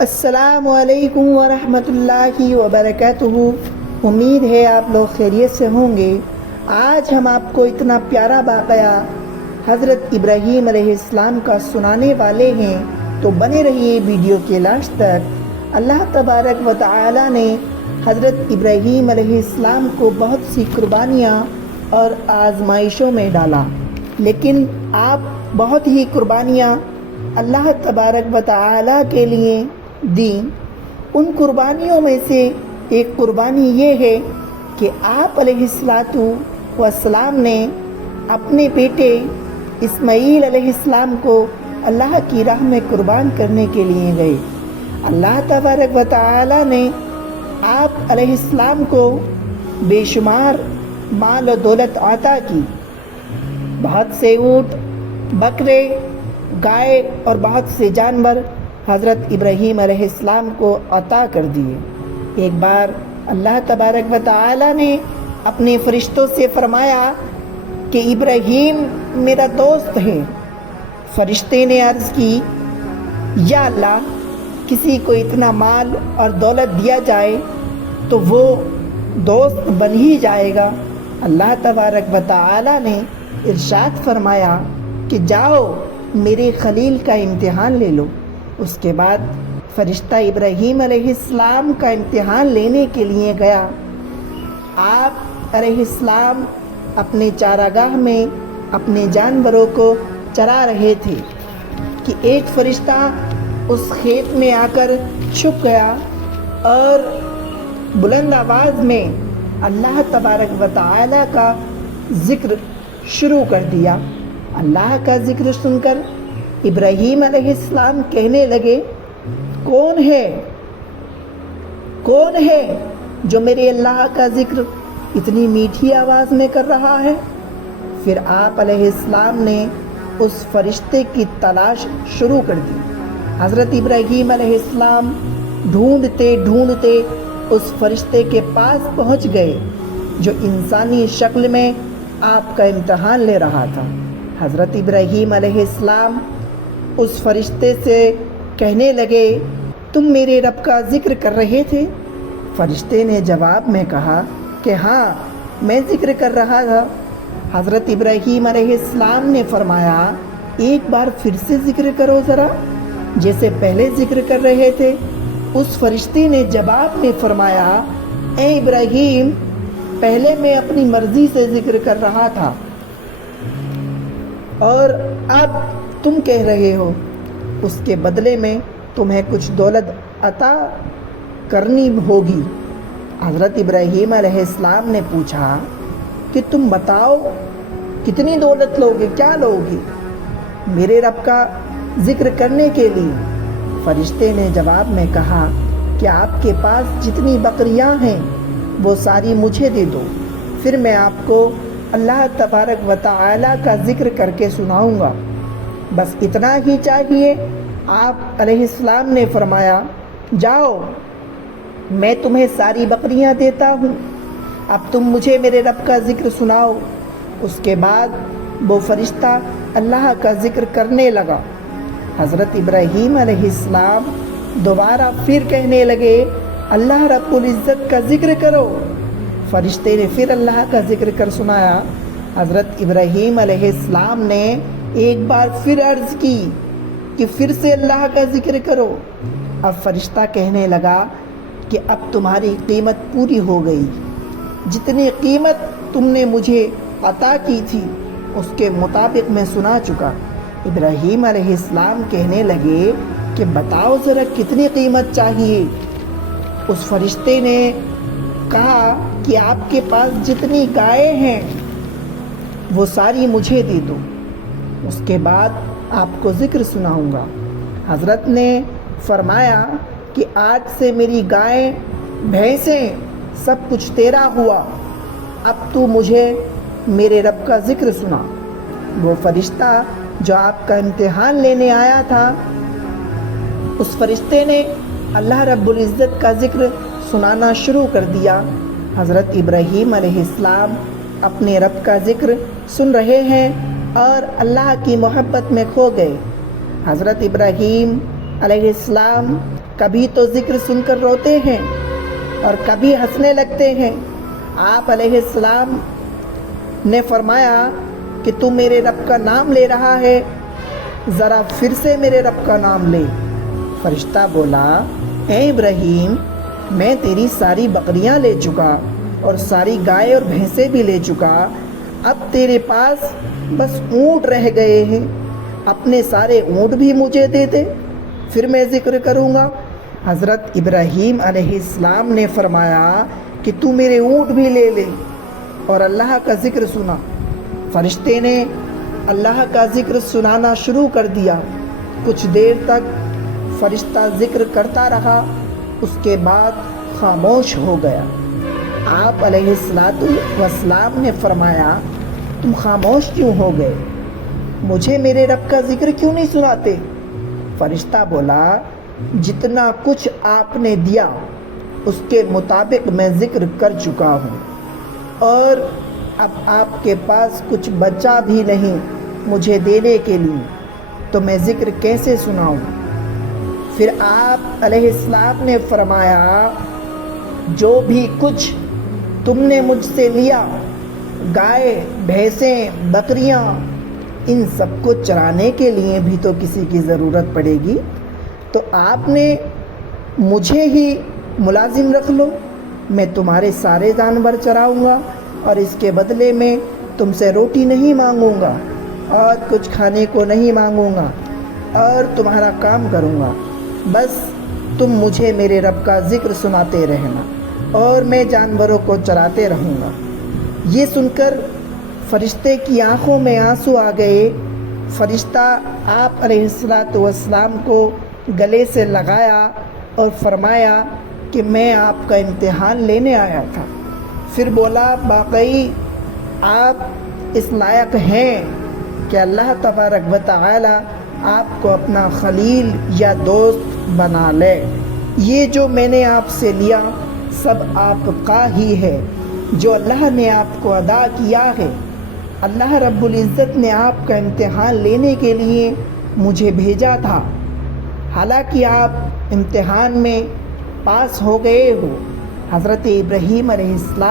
السلام علیکم ورحمۃ اللہ وبرکاتہ۔ امید ہے آپ لوگ خیریت سے ہوں گے۔ آج ہم آپ کو اتنا پیارا واقعہ حضرت ابراہیم علیہ السلام کا سنانے والے ہیں، تو بنے رہیے ویڈیو کے لاسٹ تک۔ اللہ تبارک و تعالی نے حضرت ابراہیم علیہ السلام کو بہت سی قربانیاں اور آزمائشوں میں ڈالا، لیکن آپ بہت ہی قربانیاں اللہ تبارک و تعالی کے لیے دیں۔ ان قربانیوں میں سے ایک قربانی یہ ہے کہ آپ علیہ السلام نے اپنے بیٹے اسماعیل علیہ السلام کو اللہ کی راہ میں قربان کرنے کے لیے گئے۔ اللہ تبارک و تعالی نے آپ علیہ السلام کو بے شمار مال و دولت عطا کی۔ بہت سے اونٹ، بکرے، گائے اور بہت سے جانور حضرت ابراہیم علیہ السلام کو عطا کر دیے۔ ایک بار اللہ تبارک و تعالی نے اپنے فرشتوں سے فرمایا کہ ابراہیم میرا دوست ہے۔ فرشتے نے عرض کی، یا اللہ، کسی کو اتنا مال اور دولت دیا جائے تو وہ دوست بن ہی جائے گا۔ اللہ تبارک و تعالی نے ارشاد فرمایا کہ جاؤ میرے خلیل کا امتحان لے لو۔ اس کے بعد فرشتہ ابراہیم علیہ السلام کا امتحان لینے کے لیے گیا۔ آپ علیہ السلام اپنے چارگاہ میں اپنے جانوروں کو چرا رہے تھے کہ ایک فرشتہ اس کھیت میں آ کر چھپ گیا اور بلند آواز میں اللہ تبارک و تعالی کا ذکر شروع کر دیا۔ اللہ کا ذکر سن کر ابراہیم علیہ السلام کہنے لگے، کون ہے جو میرے اللہ کا ذکر اتنی میٹھی آواز میں کر رہا ہے؟ پھر آپ علیہ السلام نے اس فرشتے کی تلاش شروع کر دی۔ حضرت ابراہیم علیہ السلام ڈھونڈتے ڈھونڈتے اس فرشتے کے پاس پہنچ گئے جو انسانی شکل میں آپ کا امتحان لے رہا تھا۔ حضرت ابراہیم علیہ السلام اس فرشتے سے کہنے لگے، تم میرے رب کا ذکر کر رہے تھے؟ فرشتے نے جواب میں کہا کہ ہاں، میں ذکر کر رہا تھا۔ حضرت ابراہیم علیہ السلام نے فرمایا، ایک بار پھر سے ذکر کرو ذرا، جیسے پہلے ذکر کر رہے تھے۔ اس فرشتے نے جواب میں فرمایا، اے ابراہیم، پہلے میں اپنی مرضی سے ذکر کر رہا تھا اور اب تم کہہ رہے ہو اس کے بدلے میں تمہیں کچھ دولت عطا کرنی ہوگی۔ حضرت ابراہیم علیہ السلام نے پوچھا کہ تم بتاؤ کتنی دولت لوگے، کیا لوگے میرے رب کا ذکر کرنے کے لیے؟ فرشتے نے جواب میں کہا کہ آپ کے پاس جتنی بکریاں ہیں وہ ساری مجھے دے دو، پھر میں آپ کو اللہ تبارک و تعالی کا ذکر کر کے سناؤں گا، بس اتنا ہی چاہیے۔ آپ علیہ السلام نے فرمایا، جاؤ میں تمہیں ساری بکریاں دیتا ہوں، اب تم مجھے میرے رب کا ذکر سناؤ۔ اس کے بعد وہ فرشتہ اللہ کا ذکر کرنے لگا۔ حضرت ابراہیم علیہ السلام دوبارہ پھر کہنے لگے، اللہ رب العزت کا ذکر کرو۔ فرشتے نے پھر اللہ کا ذکر کر سنایا۔ حضرت ابراہیم علیہ السلام نے ایک بار پھر عرض کی کہ پھر سے اللہ کا ذکر کرو۔ اب فرشتہ کہنے لگا کہ اب تمہاری قیمت پوری ہو گئی، جتنی قیمت تم نے مجھے عطا کی تھی اس کے مطابق میں سنا چکا۔ ابراہیم علیہ السلام کہنے لگے کہ بتاؤ ذرا کتنی قیمت چاہیے؟ اس فرشتے نے کہا کہ آپ کے پاس جتنی گائے ہیں وہ ساری مجھے دے دو، اس کے بعد آپ کو ذکر سناؤں گا۔ حضرت نے فرمایا کہ آج سے میری گائیں، بھینسیں، سب کچھ تیرا ہوا، اب تو مجھے میرے رب کا ذکر سنا۔ وہ فرشتہ جو آپ کا امتحان لینے آیا تھا، اس فرشتے نے اللہ رب العزت کا ذکر سنانا شروع کر دیا۔ حضرت ابراہیم علیہ السلام اپنے رب کا ذکر سن رہے ہیں اور اللہ کی محبت میں کھو گئے۔ حضرت ابراہیم علیہ السلام کبھی تو ذکر سن کر روتے ہیں اور کبھی ہنسنے لگتے ہیں۔ آپ علیہ السلام نے فرمایا کہ تو میرے رب کا نام لے رہا ہے، ذرا پھر سے میرے رب کا نام لے۔ فرشتہ بولا، اے ابراہیم، میں تیری ساری بکریاں لے چکا اور ساری گائے اور بھینسیں بھی لے چکا، اب تیرے پاس بس اونٹ رہ گئے ہیں، اپنے سارے اونٹ بھی مجھے دے دے، پھر میں ذکر کروں گا۔ حضرت ابراہیم علیہ السلام نے فرمایا کہ تو میرے اونٹ بھی لے لے، اور اللہ کا ذکر سنا۔ فرشتے نے اللہ کا ذکر سنانا شروع کر دیا۔ کچھ دیر تک فرشتہ ذکر کرتا رہا، اس کے بعد خاموش ہو گیا۔ آپ علیہ السلام نے فرمایا، تم خاموش کیوں ہو گئے؟ مجھے میرے رب کا ذکر کیوں نہیں سناتے؟ فرشتہ بولا، جتنا کچھ آپ نے دیا اس کے مطابق میں ذکر کر چکا ہوں، اور اب آپ کے پاس کچھ بچا بھی نہیں مجھے دینے کے لیے، تو میں ذکر کیسے سناؤں؟ پھر آپ علیہ السلام نے فرمایا، جو بھی کچھ تم نے مجھ سے لیا، گائے، بھینسیں، بکریاں، ان سب کو چرانے کے لیے بھی تو کسی کی ضرورت پڑے گی، تو آپ نے مجھے ہی ملازم رکھ لو، میں تمہارے سارے جانور چراؤں گا، اور اس کے بدلے میں تم سے روٹی نہیں مانگوں گا اور کچھ کھانے کو نہیں مانگوں گا، اور تمہارا کام کروں گا، بس تم مجھے میرے رب کا ذکر سناتے رہنا، اور میں جانوروں کو چراتے رہوں گا۔ یہ سن کر فرشتے کی آنکھوں میں آنسو آ گئے۔ فرشتہ آپ علیہ السلام کو گلے سے لگایا اور فرمایا کہ میں آپ کا امتحان لینے آیا تھا۔ پھر بولا، واقعی آپ اس لائق ہیں کہ اللہ تبارک و تعالی آپ کو اپنا خلیل یا دوست بنا لے۔ یہ جو میں نے آپ سے لیا سب آپ کا ہی ہے، جو اللہ نے آپ کو عطا کیا ہے۔ اللہ رب العزت نے آپ کا امتحان لینے کے لیے مجھے بھیجا تھا، حالانکہ آپ امتحان میں پاس ہو گئے ہو۔ حضرت ابراہیم علیہ السلام